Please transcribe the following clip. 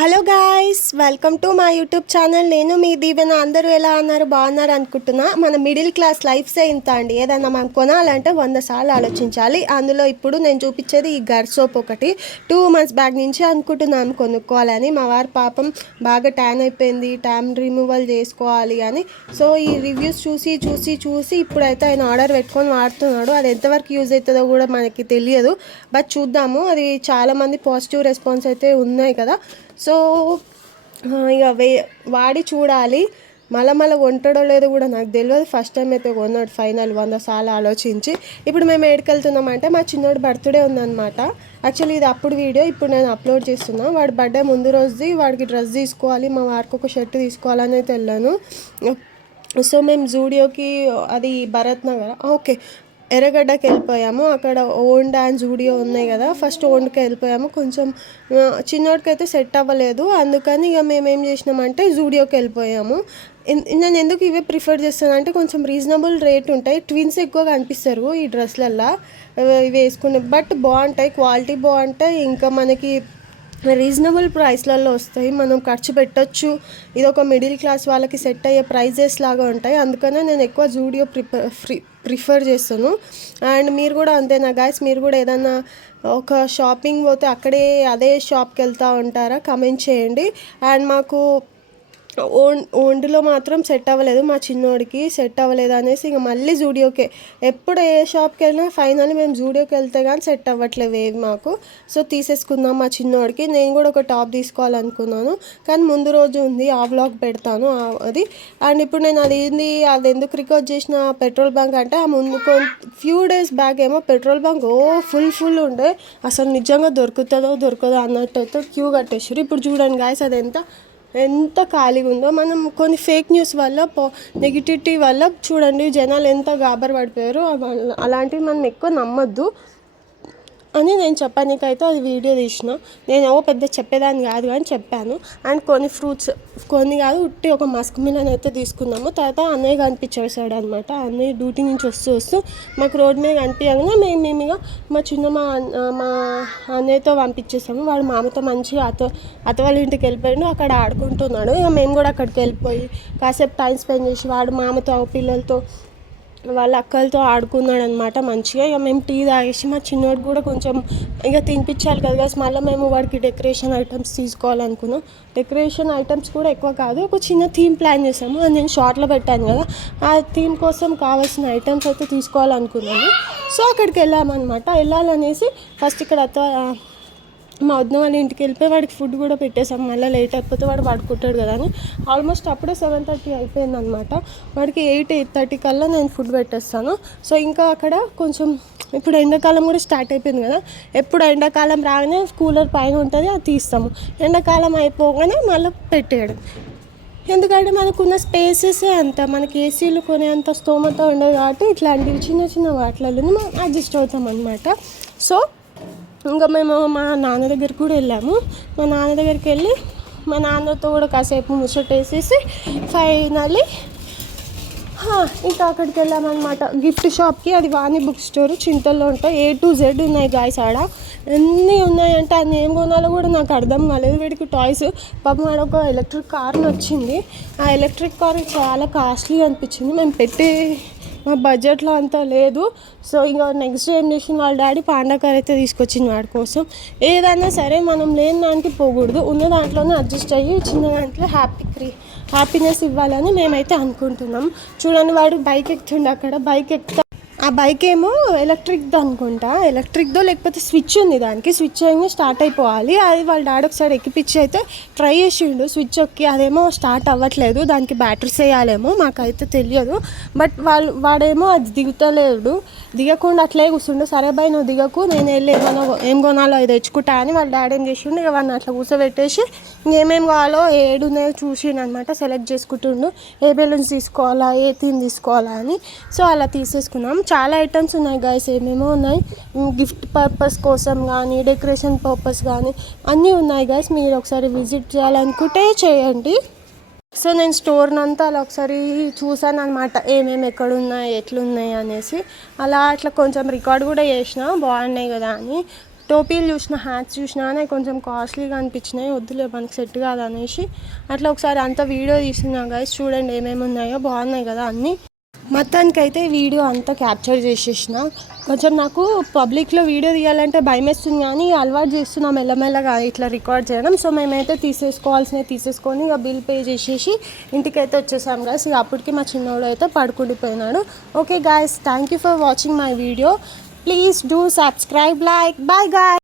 Hello guys, welcome to మా YouTube channel. నేను మీ దీవెన. అందరూ ఎలా అన్నారు? బాగున్నారు అనుకుంటున్నా. మన మిడిల్ క్లాస్ లైఫ్సే ఇంత అండి. ఏదన్నా మనం కొనాలంటే 100 సార్లు ఆలోచించాలి. అందులో ఇప్పుడు నేను చూపించేది ఈ గర్ సోప్ ఒకటి 2 months బ్యాక్ నుంచి అనుకుంటున్నాను కొనుక్కోవాలని. మా వారు పాపం బాగా ట్యాన్ అయిపోయింది, ట్యాన్ రిమూవల్ చేసుకోవాలి అని. సో ఈ రివ్యూస్ చూసి ఇప్పుడైతే ఆయన ఆర్డర్ పెట్టుకొని వాడుతున్నాడు. అది ఎంతవరకు యూజ్ అవుతుందో కూడా మనకి తెలియదు, బట్ చూద్దాము. అది చాలామంది పాజిటివ్ రెస్పాన్స్ అయితే ఉన్నాయి కదా. సో ఇక వాడి చూడాలి. మళ్ళీ కొంటాడో లేదో కూడా నాకు తెలియదు. ఫస్ట్ టైం అయితే కొన్నాడు ఫైనల్ 100 సార్లు ఆలోచించి. ఇప్పుడు మేము ఎక్కడికి వెళ్తున్నామంటే మా చిన్నోడు బర్త్డే ఉందన్నమాట. యాక్చువల్లీ ఇది అప్పుడు వీడియో ఇప్పుడు నేను అప్లోడ్ చేస్తున్నాను. వాడి బర్త్డే ముందు రోజుది వాడికి డ్రెస్ తీసుకోవాలి, మా వారికి ఒక షర్ట్ తీసుకోవాలని అయితే వెళ్ళాను. సో మేము జూడియోకి, అది భరత్ నగర్, ఓకే, ఎర్రగడ్డకి వెళ్ళిపోయాము. అక్కడ ఓండ్ అండ్ జూడియో ఉన్నాయి కదా, ఫస్ట్ ఓండ్కి వెళ్ళిపోయాము. కొంచెం చిన్నోడికి అయితే సెట్ అవ్వలేదు, అందుకని ఇక మేము ఏం చేసినామంటే జూడియోకి వెళ్ళిపోయాము. నేను ఎందుకు ఇవే ప్రిఫర్ చేస్తాను అంటే కొంచెం రీజనబుల్ రేట్ ఉంటాయి. ట్విన్స్ ఎక్కువగా అనిపిస్తారు ఈ డ్రెస్లల్లో ఇవి వేసుకునే, బట్ బాగుంటాయి, క్వాలిటీ బాగుంటాయి, ఇంకా మనకి రీజనబుల్ ప్రైస్లలో వస్తాయి. మనం ఖర్చు పెట్టచ్చు. ఇది ఒక మిడిల్ క్లాస్ వాళ్ళకి సెట్ అయ్యే ప్రైజెస్ లాగా ఉంటాయి. అందుకనే నేను ఎక్కువ జూడియో ప్రిఫర్ చేస్తాను. అండ్ మీరు కూడా అంతేనా గాయస్? మీరు కూడా ఏదన్నా ఒక షాపింగ్ పోతే అక్కడే అదే షాప్కి వెళ్తూ ఉంటారా? కమెంట్ చేయండి. అండ్ మాకు ఓండ్లో మాత్రం సెట్ అవ్వలేదు, మా చిన్నోడికి సెట్ అవ్వలేదు అనేసి ఇంక మళ్ళీ జూడియోకే. ఎప్పుడు ఏ షాప్కి వెళ్ళినా ఫైనల్లీ మేము జూడియోకి వెళ్తే కానీ సెట్ అవ్వట్లేదు ఏవి మాకు. సో తీసేసుకుందాం మా చిన్నోడికి. నేను కూడా ఒక టాప్ తీసుకోవాలనుకున్నాను, కానీ ముందు రోజు ఉంది, ఆ వ్లాగ్ పెడతాను అది. అండ్ ఇప్పుడు నేను అది ఎందుకు రికార్డ్ చేసిన పెట్రోల్ బంక్ అంటే, ఆ ముందు ఫ్యూ డేస్ బ్యాక్ ఏమో పెట్రోల్ బంక్ ఫుల్ ఉండే, అసలు నిజంగా దొరకదో అన్నట్టు అయితే క్యూ కట్టేసారు. ఇప్పుడు చూడండి గాయస్, అది ఎంత ఖాళీగా ఉందో. మనం కొన్ని ఫేక్ న్యూస్ వల్ల, నెగిటివిటీ వల్ల చూడండి జనాలు ఎంత గాబర్ పడిపోయారు. అలాంటివి మనం ఎక్కువ నమ్మొద్దు అని నేను చెప్పడానికైతే అది వీడియో తీసిన. నేను పెద్ద చెప్పేదాన్ని కాదు కానీ చెప్పాను. అండ్ కొన్ని ఫ్రూట్స్, కొన్ని కాదు, ఉట్టి ఒక మస్క్ మిలన్ అయితే తీసుకున్నాము. తర్వాత అన్నయ్య కనిపించేసాడు అనమాట. అన్నయ్య డ్యూటీ నుంచి వస్తూ మాకు రోడ్ మీద కనిపించగానే మేము ఇక మా అన్నయ్యతో పంపించేసాము. వాడు మామతో మంచిగా అత్త వాళ్ళ ఇంటికి వెళ్ళిపోయాడు, అక్కడ ఆడుకుంటున్నాడు. ఇక మేము కూడా అక్కడికి వెళ్ళిపోయి కాసేపు టైం స్పెండ్ చేసి వాడు మామతో పిల్లలతో వాళ్ళ అక్కలతో ఆడుకున్నాడు అనమాట మంచిగా. ఇక మేము టీ తాగేసి మా చిన్నోడు కూడా కొంచెం ఇక తినిపించాలి కదా. మళ్ళీ మేము వాడికి డెకరేషన్ ఐటమ్స్ తీసుకోవాలనుకున్నాం. డెకరేషన్ ఐటమ్స్ కూడా ఎక్కువ కాదు, ఒక చిన్న థీమ్ ప్లాన్ చేసాము. అది నేను షార్ట్లో పెట్టాను కదా, ఆ థీమ్ కోసం కావాల్సిన ఐటమ్స్ అయితే తీసుకోవాలనుకున్నాను. సో అక్కడికి వెళ్ళాలనేసి ఫస్ట్ ఇక్కడ మా వదిన వాళ్ళ ఇంటికి వెళ్ళిపోయి వాడికి ఫుడ్ కూడా పెట్టేసాం. మళ్ళీ లేట్ అయిపోతే వాడు పడుకుంటాడు కదా అని. ఆల్మోస్ట్ అప్పుడే 7:30 అయిపోయింది అనమాట. వాడికి 8:30 కల్లా నేను ఫుడ్ పెట్టేస్తాను. సో ఇంకా అక్కడ కొంచెం ఇప్పుడు ఎండాకాలం కూడా స్టార్ట్ అయిపోయింది కదా. ఎప్పుడు ఎండాకాలం రాగానే కూలర్ పైన ఉంటుంది, అది తీస్తాము. ఎండాకాలం అయిపోగానే మళ్ళీ పెట్టేయడం. ఎందుకంటే మనకున్న స్పేసెసే అంత, మనకి ఏసీలు కొనేంత స్తోమత ఉండదు కాబట్టి ఇట్లాంటివి చిన్న వాటిలలో మనం అడ్జస్ట్ అవుతాం అనమాట. సో ఇంకా మేము మా నాన్న దగ్గరికి కూడా వెళ్ళాము. మా నాన్న దగ్గరికి వెళ్ళి మా నాన్నతో కూడా కాసేపు ముచ్చటేసేసి ఫైనల్లీ ఇంకా అక్కడికి వెళ్ళామన్నమాట, గిఫ్ట్ షాప్కి. అది వాణి బుక్ స్టోర్ చింతల్లో ఉంటాయి. A to Z ఉన్నాయి గాయస్ ఆడ. ఎన్ని ఉన్నాయంటే అన్ని ఏం కొనాలో కూడా నాకు అర్థం కాలేదు. వీడికి టాయ్స్, పాపం ఆడ ఒక ఎలక్ట్రిక్ కార్ నచ్చింది. ఆ ఎలక్ట్రిక్ కార్ చాలా కాస్ట్లీ అనిపించింది. మేము మా బడ్జెట్లో అంతా లేదు. సో ఇంకా నెక్స్ట్ డే ఏం చేసింది, వాళ్ళ డాడీ పాండా కార్ అయితే తీసుకొచ్చింది వాడి కోసం. ఏదైనా సరే మనం లేని దానికి పోకూడదు, ఉన్న దాంట్లోనే అడ్జస్ట్ అయ్యి చిన్న దాంట్లో హ్యాపీనెస్ ఇవ్వాలని మేమైతే అనుకుంటున్నాం. చూడండి వాడు బైక్ ఎక్కుతుండే, అక్కడ బైక్ ఆ బైక్ ఏమో ఎలక్ట్రిక్దో అనుకుంటా, ఎలక్ట్రిక్దో లేకపోతే స్విచ్ ఉంది దానికి, స్విచ్ అయ్యి స్టార్ట్ అయిపోవాలి. అది వాళ్ళ డాడీ ఒకసారి ఎక్కిపించి అయితే ట్రై చేసిండు స్విచ్ ఎక్కి, అదేమో స్టార్ట్ అవ్వట్లేదు. దానికి బ్యాటరీస్ వేయాలేమో, మాకైతే తెలియదు. బట్ వాడేమో అది దిగకుండా అట్లే కూర్చుండు. సరే బాయ్ నువ్వు దిగకు, నేను వెళ్ళి ఏం కొనాలో అది తెచ్చుకుంటా అని వాళ్ళ డాడీ ఏం చేసిండు, ఇక వాడిని అట్లా కూర్చోబెట్టేసి ఏమేమి కావాలో ఏడున్నాయో చూసిండు అనమాట. సెలెక్ట్ చేసుకుంటుండు ఏ బెలూన్స్ తీసుకోవాలా, ఏ థీమ్ తీసుకోవాలా అని. సో అలా తీసేసుకున్నాం. చాలా ఐటమ్స్ ఉన్నాయి గైస్, ఏమేమో ఉన్నాయి. గిఫ్ట్ పర్పస్ కోసం కానీ, డెకరేషన్ పర్పస్ కానీ అన్నీ ఉన్నాయి గైస్. మీరు ఒకసారి విజిట్ చేయాలనుకుంటే చేయండి. సో నేను స్టోర్నంతా అలా ఒకసారి చూసాను అనమాట, ఏమేమి ఎక్కడున్నాయి ఎట్లున్నాయి అనేసి. అట్లా కొంచెం రికార్డ్ కూడా చేసిన బాగున్నాయి కదా అని. టోపీలు చూసిన, హ్యాట్స్ చూసినా కానీ కొంచెం కాస్ట్లీగా అనిపించినాయి, వద్దులే మనకి సెట్ కాదు అనేసి అట్లా ఒకసారి అంతా వీడియో తీస్తున్నాం గైస్. చూడండి ఏమేమి ఉన్నాయో, బాగున్నాయి కదా అన్నీ. మొత్తానికైతే వీడియో అంతా క్యాప్చర్ చేసేసిన. కొంచెం నాకు పబ్లిక్లో వీడియో తీయాలంటే భయం వేస్తుంది, కానీ అలవాటు చేస్తున్నాం మెల్లమెల్లగా ఇట్లా రికార్డ్ చేయడం. సో మేమైతే తీసేసుకోవాల్సినవి తీసేసుకొని ఇక బిల్ పే చేసేసి ఇంటికైతే వచ్చేసాం గాయస్. ఇక అప్పటికి మా చిన్నోడు అయితే పడుకుండిపోయినాడు. Okay guys, thank you for watching my video. Please do subscribe, like. Bye guys.